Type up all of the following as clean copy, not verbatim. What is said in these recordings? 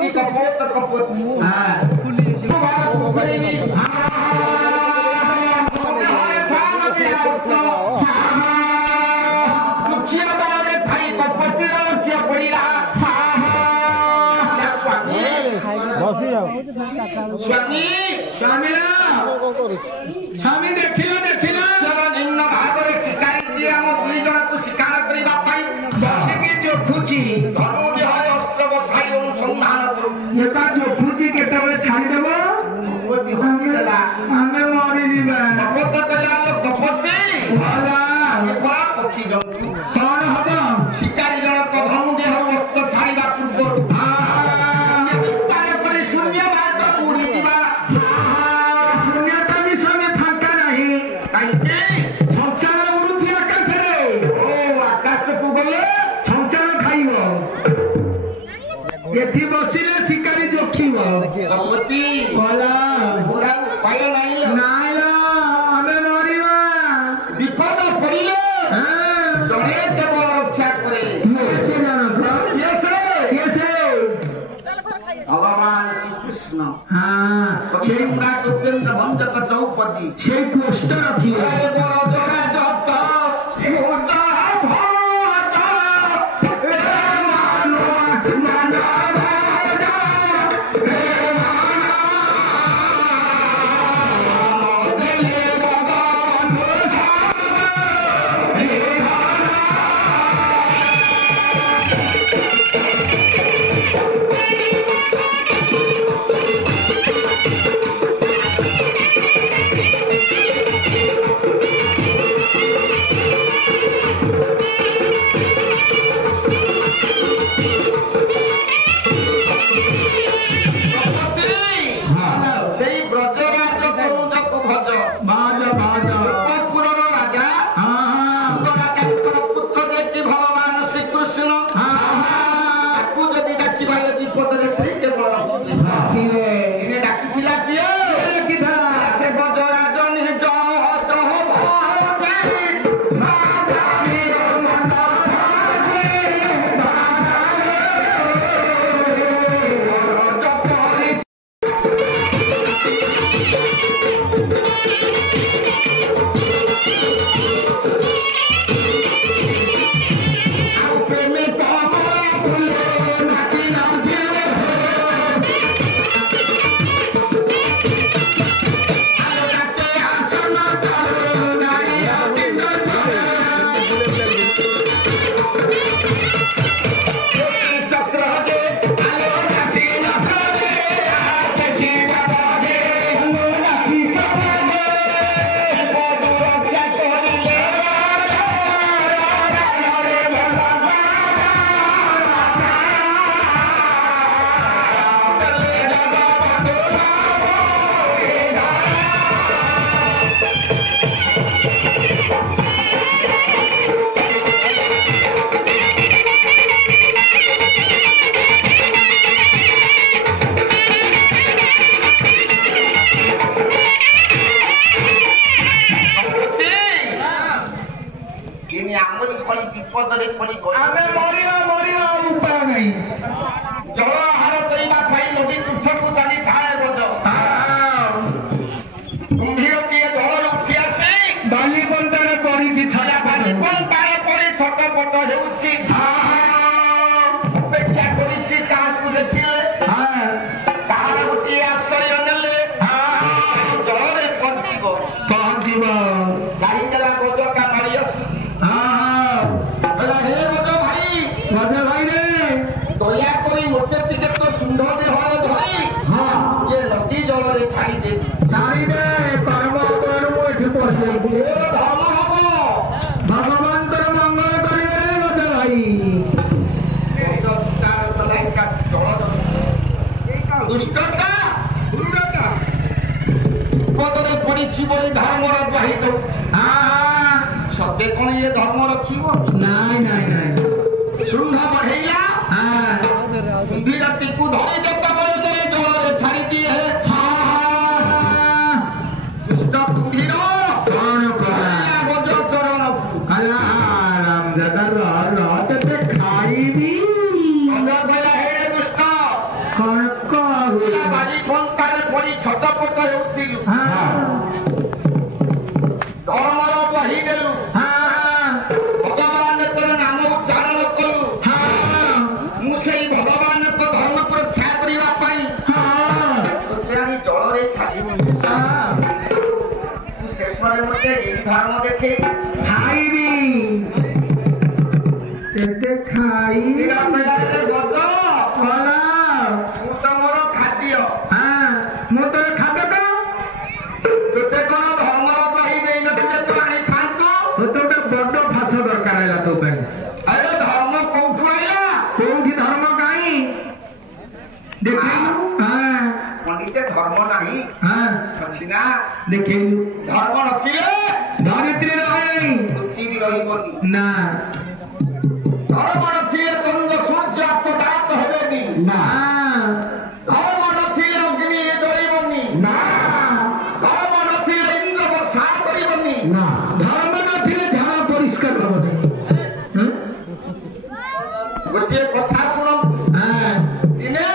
की कपोत कपोत हां तुम्हारा पोखरी में हमारे सामने आओ मुखिया बारे भाई कपोती रो जे पड़ी रहा स्वामी बसी जाओ स्वामी स्वामी देखिला चलो निम्न भाग रे शिकारी दिए हम दुई जन को शिकार करिबा पाई बसे के जो खुची धनु विहार अस्त्र बसाई अनुसंधान करू एटा जो खुची केते बेले छाड़ी देबो ओ बिहसी देला हमें मरि दिबा कपत कला तो कपते भला ए बा पक्षी गंतु कोन हबो शिकारी जन को धनु विहार अस्त्र छाड़ीबा पूर्व एथि बसिले शिकारी जोखिब कपति बोला बोला पाय नाही नाइलो हमें मरिबा विपद पड़िले जणे देव रक्षा करे कैसे जानो कैसे भगवान श्री कृष्ण हां সেই পুরা কেন্দ্র ভঞ্জক চৌপতি সেই কষ্ট রাখিও এ বড় জোড়া যত মোটা ভাত এ মানো মানো सत्य कौन ये धर्म रखिबो नाई नाई नाई सुंधा बढ़ैला हां विरति को धरे जब करे दे जोरे छाड़ी दिए हां दुष्ट कुंडीरो कौन करा बोझ चरण अला राम जगर रात ते खाई भी अगर बड़ा है दुष्ट ବାରି ପନ୍ଥାରେ ପଡ଼ି ଛଟପଟ ହେଉଥିଲୁ ଧର୍ମର ବହି ଦେଲୁ ଭଗବାନ ତୋର ନାମ ଉଚ୍ଚାରଣ କଲୁ ମୁଁ ସେଇ ଭଗବାନଙ୍କ ଧର୍ମକୁ ରକ୍ଷା କରିବା ପାଇଁ ତୋତେ ଆମେ ଜଳରେ ଛାଡ଼ିବୁ ଶେଷରେ ମତେ ଏଇ ଧର୍ମ ଦେଖେ ଖାଇବି କେତେ ଖାଇବି ମୁଁ ତମର ଖାଦ୍ୟ ମୁଁ ତୋର ଖାଦ୍ୟ କଣ ତୋତେ କଣ ଧର୍ମର ବହି ଦେଇନଥିଲେ ତୁ ଆଣିଥାନ୍ତୁ ତୋତେ ଗୋଟେ ବଡ ଫାସ ଦରକାର ହେଲା ତୋ ପାଇଁ ଆରେ ଧର୍ମ କୋଉଠୁ ଆଇଲା କୋଉଠି ଧର୍ମ କାହିଁ ଦେଖେଇଲୁ ପଣ୍ଡିତେ ଧର୍ମ ନାହିଁ ଅଛି ନା ଦେଖେଇଲୁ ଧର୍ମ ନଥିଲେ ଧରିତ୍ରୀ ରହେ ପୃଥିବୀ ରହିବନି ନା ଧର୍ମ ନଥିଲେ ଚନ୍ଦ୍ର ସୂର୍ଯ୍ୟ ଆପଦାତ ହେବେନି ନା ଧର୍ମ ନଥିଲେ ଅଗ୍ନି ଜଳିବନି ନା ଧର୍ମ ନଥିଲେ ଇନ୍ଦ୍ର ବର୍ଷା କରିବନି ନା ଧର୍ମ ନଥିଲେ ଝାଳ ପରିଷ୍କାର ହବନି ଗୋଟିଏ କଥା ଶୁଣ ଦିନେ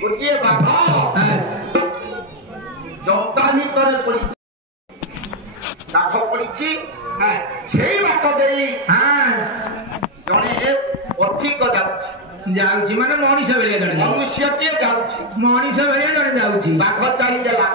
ଗୋଟିଏ ବାଘ ଜନ୍ତା ଭିତରେ ପଡ଼ିଛି କାଠ ପଡ଼ିଛି ସେଇ ବାଟ ଦେଇ ଜଣେ ପଥିକ ଯାଉଛି ମାନେ ମଣିଷ ଭଳିଆ ଜଣେ ମନୁଷ୍ୟଟିଏ ଯାଉଛି ମଣିଷ ଭଳିଆ ଜଣେ ଯାଉଛି ବାଘ ଚାଲିଗଲା